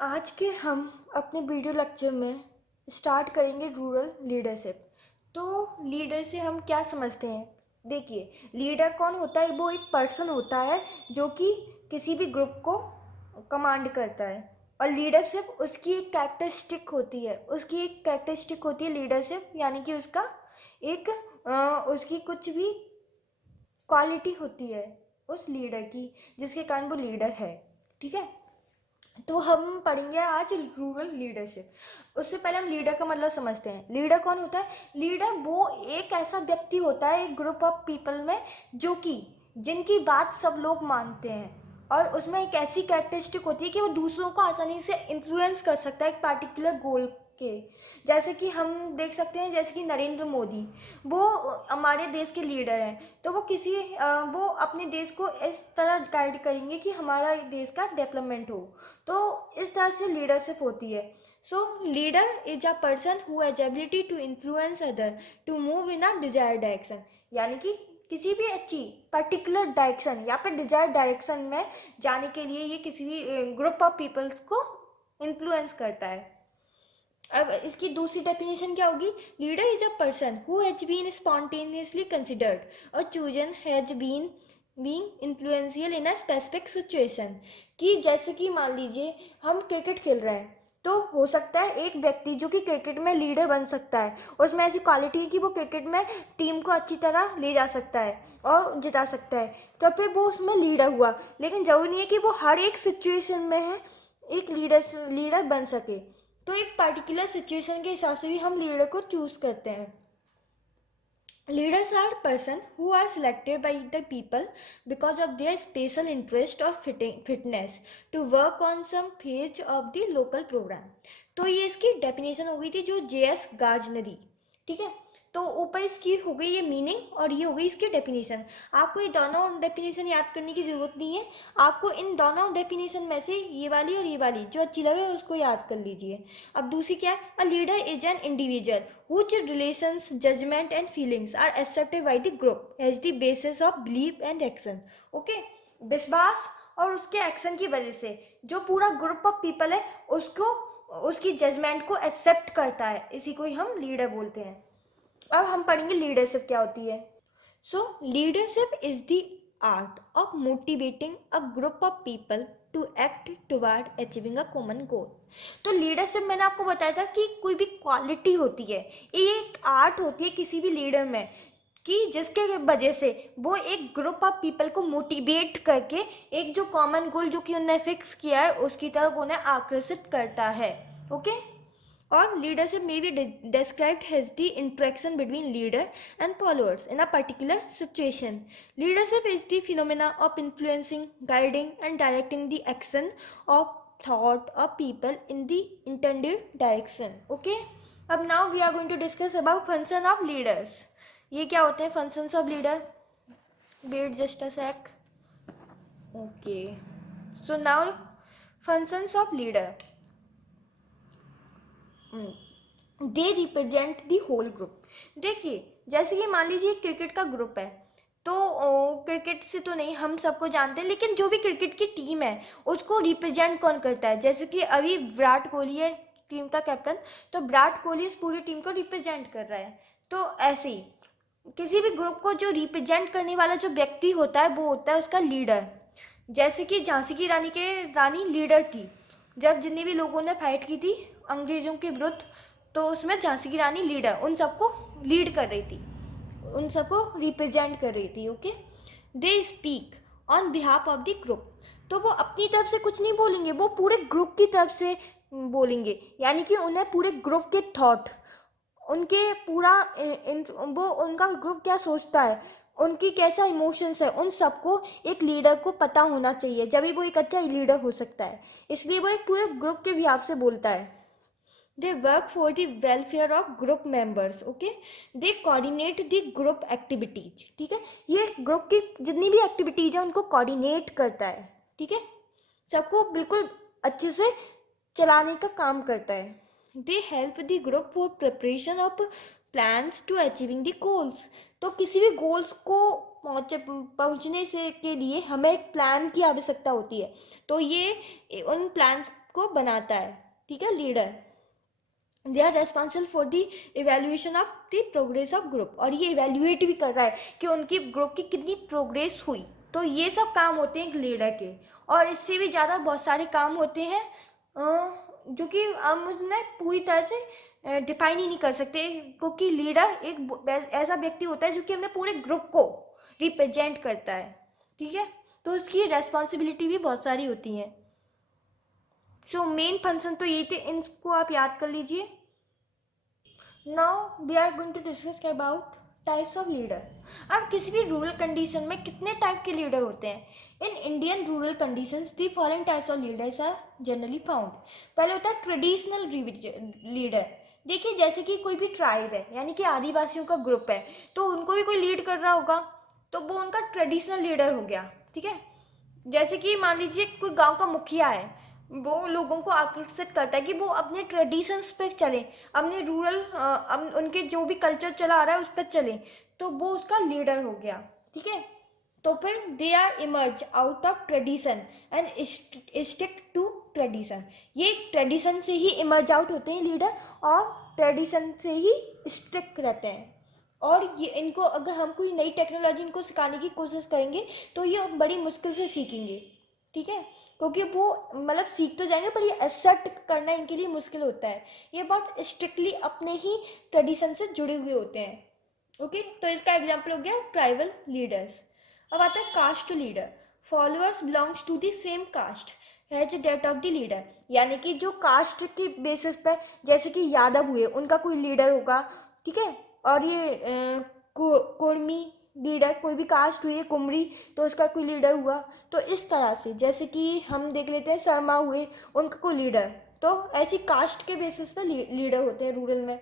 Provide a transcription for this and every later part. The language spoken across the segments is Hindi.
आज के हम अपने वीडियो लेक्चर में स्टार्ट करेंगे रूरल लीडरशिप। तो लीडर से हम क्या समझते हैं? देखिए, लीडर कौन होता है? वो एक पर्सन होता है जो कि किसी भी ग्रुप को कमांड करता है। और लीडरशिप उसकी एक कैरेक्टरिस्टिक होती है, लीडरशिप यानी कि उसका एक उसकी कुछ भी क्वालिटी होती है उस लीडर की, जिसके कारण वो लीडर है। ठीक है, तो हम पढ़ेंगे आज रूरल लीडरशिप। उससे पहले हम लीडर का मतलब समझते हैं। लीडर कौन होता है? लीडर वो एक ऐसा व्यक्ति होता है एक ग्रुप ऑफ पीपल में जो कि जिनकी बात सब लोग मानते हैं, और उसमें एक ऐसी कैरेक्टरिस्टिक होती है कि वो दूसरों को आसानी से इन्फ्लुएंस कर सकता है एक पार्टिकुलर गोल के। जैसे कि हम देख सकते हैं, जैसे कि नरेंद्र मोदी, वो हमारे देश के लीडर हैं। तो वो अपने देश को इस तरह गाइड करेंगे कि हमारा देश का डेवलपमेंट हो। तो इस तरह से लीडरशिप होती है। So leader is a person who has ability to influence other to move in a desired direction. यानी कि किसी भी अच्छी पर्टिकुलर डायरेक्शन या फिर डिजायर्ड डायरेक्शन में जाने के लिए ये किसी भी ग्रुप ऑफ पीपल्स को इन्फ्लुएंस करता है। अब इसकी दूसरी डेफिनेशन क्या होगी? Leader is a person who has been spontaneously considered और chosen has been being influential in a specific situation. कि जैसे कि मान लीजिए हम क्रिकेट खेल रहे हैं, तो हो सकता है एक व्यक्ति जो कि क्रिकेट में लीडर बन सकता है, उसमें ऐसी क्वालिटी है कि वो क्रिकेट में टीम को अच्छी तरह ले जा सकता है और जिता सकता है, तो फिर वो उसमें लीडर हुआ। लेकिन जरूरी नहीं है कि वो हर एक सिचुएशन में है एक लीडर बन सके। तो एक पर्टिकुलर सिचुएशन के हिसाब से भी हम लीडर को चूज करते हैं। Leaders are person who are selected by the people because of their special interest or fitness to work on some phase of the local program। तो ये इसकी डेफिनेशन हो गई थी जो JS गार्जनरी। ठीक है, तो ऊपर इसकी हो गई ये मीनिंग और ये हो गई इसकी डेफिनेशन। आपको ये दोनों डेफिनेशन याद करने की ज़रूरत नहीं है। आपको इन दोनों डेफिनेशन में से ये वाली और ये वाली जो अच्छी लगे उसको याद कर लीजिए। अब दूसरी क्या है? A leader is an individual whose relations, judgment and feelings are accepted by the group as the basis of belief and action। Okay, विश्वास और उसके एक्शन की वजह से जो पूरा ग्रुप ऑफ पीपल है उसको उसकी जजमेंट को एक्सेप्ट करता है, इसी को ही हम लीडर बोलते हैं। अब हम पढ़ेंगे लीडरशिप क्या होती है। So leadership is the art of motivating a group of people to act toward achieving a common goal. तो लीडरशिप मैंने आपको बताया था कि कोई भी क्वालिटी होती है, ये एक आर्ट होती है किसी भी लीडर में, कि जिसके वजह से वो एक ग्रुप ऑफ पीपल को मोटिवेट करके एक जो कॉमन गोल जो कि उन्होंने फिक्स किया है उसकी तरफ उन्हें आकर्षित करता है। Okay, or leadership may be described as the interaction between leader and followers in a particular situation। Leadership is the phenomena of influencing, guiding and directing the action of thought of people in the intended direction। Okay, अब now we are going to discuss about function of leaders। ये क्या होते हैं functions of leader? Wait just a sec। Okay, so now functions of leader। They represent the whole group. देखिए, जैसे कि मान लीजिए क्रिकेट का ग्रुप है, तो क्रिकेट से तो नहीं हम सबको जानते हैं, लेकिन जो भी क्रिकेट की टीम है उसको रिप्रेजेंट कौन करता है? जैसे कि अभी विराट कोहली है टीम का कैप्टन, तो विराट कोहली इस पूरी टीम को रिप्रेजेंट कर रहा है। तो ऐसे ही किसी भी ग्रुप को जो रिप्रेजेंट करने वाला जो व्यक्ति होता है वो होता है उसका लीडर। जैसे कि झांसी की रानी लीडर थी। जब जितने भी लोगों ने फाइट की थी अंग्रेजों के विरुद्ध, तो उसमें झांसी की रानी लीडर उन सबको लीड कर रही थी, उन सबको रिप्रेजेंट कर रही थी। Okay, they speak on behalf of the group. तो वो अपनी तरफ से कुछ नहीं बोलेंगे, वो पूरे ग्रुप की तरफ से बोलेंगे। यानी कि उन्हें पूरे ग्रुप के थॉट, उनके पूरा वो उनका ग्रुप क्या सोचता है, उनकी कैसा इमोशंस है, उन सबको एक लीडर को पता होना चाहिए, जब भी वो एक अच्छा लीडर हो सकता है। इसलिए वो एक पूरे ग्रुप के बिहाफ से बोलता है। They work for the welfare of group members. Okay, they coordinate the group activities. ठीक है, ये ग्रुप की जितनी भी एक्टिविटीज है उनको कोऑर्डिनेट करता है। ठीक है, सबको बिल्कुल अच्छे से चलाने का काम करता है। They help the group for preparation of plans to achieving the goals. तो किसी भी गोल्स को पहुंचने से के लिए हमें एक प्लान की आवश्यकता होती है। तो ये उन प्लान्स को बनाता है, ठीक है, leader. They are responsible for the evaluation of the progress of group, और ये इवेल्युएट भी कर रहा है कि उनकी ग्रुप की कितनी प्रोग्रेस हुई। तो ये सब काम होते हैं एक लीडर के, और इससे भी ज़्यादा बहुत सारे काम होते हैं जो कि हम उसमें पूरी तरह से डिफाइन ही नहीं कर सकते, क्योंकि लीडर एक ऐसा व्यक्ति होता है जो कि अपने पूरे ग्रुप को रिप्रेजेंट करता है, ठीक है। तो उसकी रेस्पॉन्सिबिलिटी भी बहुत सारी होती हैं। सो मेन फंक्शन तो यही थे, इनको आप याद कर लीजिए। Now we are going to discuss about types of leader. अब किसी भी रूरल कंडीशन में कितने टाइप के लीडर होते हैं? In Indian rural conditions the following types of leaders are generally found. पहले होता है ट्रेडिशनल लीडर। देखिए, जैसे कि कोई भी ट्राइब है, यानी कि आदिवासियों का ग्रुप है, तो उनको भी कोई लीड कर रहा होगा, तो वो उनका ट्रेडिशनल लीडर हो गया, ठीक है। जैसे कि मान लीजिए कोई गांव का मुखिया है, वो लोगों को आकर्षित करता है कि वो अपने ट्रेडिशंस पे चले, अपने रूरल उनके जो भी कल्चर चला आ रहा है उस पर चले, तो वो उसका लीडर हो गया, ठीक है। तो फिर they are emerge out of tradition and stick to tradition. ये ट्रेडिशन से ही इमर्ज आउट होते हैं लीडर, और ट्रेडिशन से ही स्टिक रहते हैं। और ये इनको अगर हम कोई नई टेक्नोलॉजी इनको सिखाने की कोशिश करेंगे तो ये बड़ी मुश्किल से सीखेंगे, ठीक है, क्योंकि वो मतलब सीख तो जाएंगे पर ये एक्सेप्ट करना इनके लिए मुश्किल होता है। ये बहुत स्ट्रिक्टली अपने ही ट्रेडिशन से जुड़े हुए होते हैं, ओके। तो इसका एग्जाम्पल हो गया ट्राइबल लीडर्स। अब आता है caste leader. Followers belongs to the same caste has that of the leader. यानी कि जो कास्ट के बेसिस पे, जैसे कि यादव हुए, उनका कोई लीडर होगा, ठीक है। और ये कुर्मी लीडर, कोई भी कास्ट हुई है कुमरी, तो उसका कोई लीडर हुआ। तो इस तरह से, जैसे कि हम देख लेते हैं शर्मा हुए, उनका कोई लीडर। तो ऐसी कास्ट के बेसिस पे लीडर होते हैं रूरल में।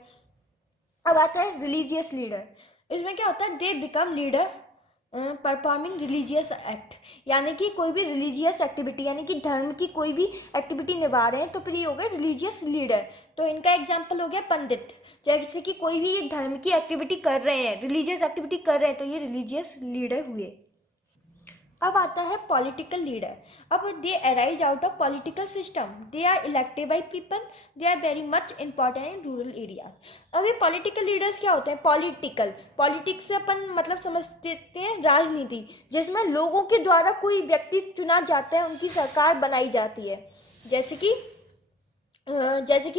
अब आता है रिलीजियस लीडर। इसमें क्या होता है, they become leader performing religious act. यानी कि कोई भी रिलीजियस एक्टिविटी, यानी कि धर्म की कोई भी एक्टिविटी निभा रहे हैं, तो फिर ये हो गए रिलीजियस लीडर। तो इनका एग्जाम्पल हो गया पंडित। जैसे कि कोई भी धर्म की एक्टिविटी कर रहे हैं, रिलीजियस एक्टिविटी कर रहे हैं, तो ये रिलीजियस लीडर हुए। अब आता है पॉलिटिकल लीडर। अब they arise out of political system, they are elected by people, they are very much important in rural area. अब ये पॉलिटिकल लीडर्स क्या होते हैं? पॉलिटिक्स से अपन मतलब समझते हैं राजनीति, जिसमें लोगों के द्वारा कोई व्यक्ति चुना जाता है, उनकी सरकार बनाई जाती है। जैसे कि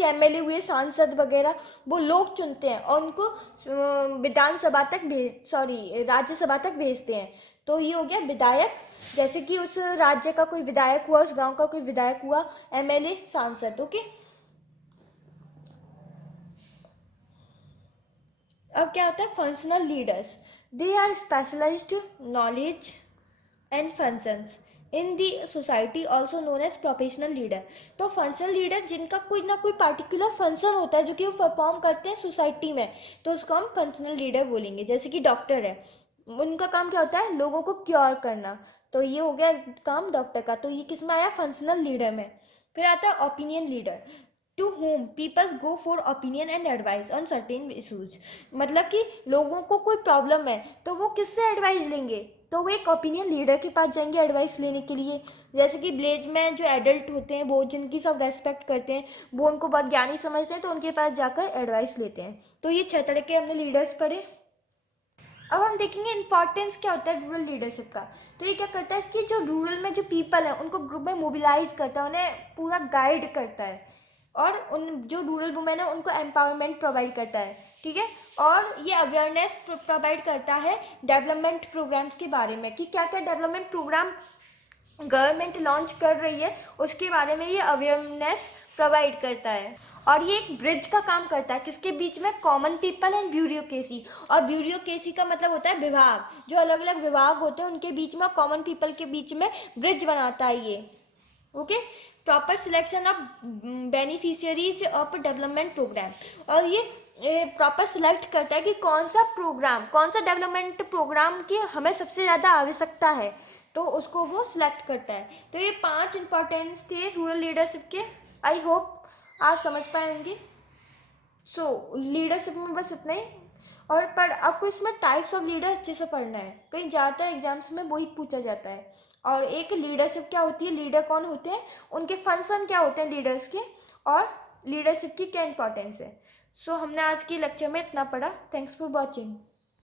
एमएलए हुए, सांसद वगैरह, वो लोग चुनते हैं और उनको विधानसभा तक राज्यसभा तक भेजते हैं। तो ये हो गया विधायक। जैसे कि उस राज्य का कोई विधायक हुआ, उस गांव का कोई विधायक हुआ, एमएलए, सांसद, ओके। अब क्या होता है functional leaders. They are specialized knowledge and functions in the society, also known as professional leader. तो फंक्शनल लीडर जिनका कोई ना कोई पार्टिकुलर फंक्शन होता है जो कि वो परफॉर्म करते हैं सोसाइटी में, तो उसको हम फंक्शनल लीडर बोलेंगे। जैसे कि डॉक्टर है, उनका काम क्या होता है? लोगों को क्योर करना। तो ये हो गया काम डॉक्टर का, तो ये किस में आया? फंक्शनल लीडर में। फिर आता है opinion leader, to whom peoples go for opinion and advice on certain issues. मतलब कि लोगों को कोई प्रॉब्लम है तो वो किससे एडवाइस लेंगे? तो वो एक ओपिनियन लीडर के पास जाएंगे एडवाइस लेने के लिए। जैसे कि विलेज में जो एडल्ट होते हैं, वो जिनकी सब रेस्पेक्ट करते हैं, वो उनको बहुत ज्ञानी समझते हैं, तो उनके पास जाकर एडवाइस लेते हैं। तो ये 6 तरह के हमने लीडर्स पढ़े। अब हम देखेंगे इंपॉर्टेंस क्या होता है रूरल लीडरशिप का। तो ये क्या करता है कि जो रूरल में जो पीपल है उनको ग्रुप में मोबिलाइज करता है, उन्हें पूरा गाइड करता है, और उन जो रूरल वुमेन है उनको एम्पावरमेंट प्रोवाइड करता है, ठीक है। और ये अवेयरनेस प्रोवाइड करता है डेवलपमेंट प्रोग्राम्स के बारे में, कि क्या क्या डेवलपमेंट प्रोग्राम गवर्नमेंट लॉन्च कर रही है, उसके बारे में ये अवेयरनेस प्रोवाइड करता है। और ये एक ब्रिज का काम करता है, किसके बीच में? Common people and bureaucracy. और ब्यूरोक्रेसी का मतलब होता है विभाग, जो अलग अलग विभाग होते हैं उनके बीच में, कॉमन पीपल के बीच में ब्रिज बनाता है ये, okay. Proper selection of beneficiaries of development program. और ये प्रॉपर सिलेक्ट करता है कि कौन सा प्रोग्राम, कौन सा डेवलपमेंट प्रोग्राम की हमें सबसे ज़्यादा आवश्यकता है, तो उसको वो सिलेक्ट करता है। तो ये 5 इंपॉर्टेंस थे रूरल लीडरशिप के। आई होप आप समझ पाए होंगे। सो लीडरशिप में बस इतना ही। और पर आपको इसमें टाइप्स ऑफ लीडर अच्छे से पढ़ना है, कहीं ज़्यादातर एग्जाम्स में वही पूछा जाता है। और एक लीडरशिप क्या होती है, लीडर कौन होते हैं, उनके फंक्शन क्या होते हैं लीडर्स के, और लीडरशिप की क्या इंपॉर्टेंस है। सो हमने आज की लेक्चर में इतना पढ़ा। Thanks for watching.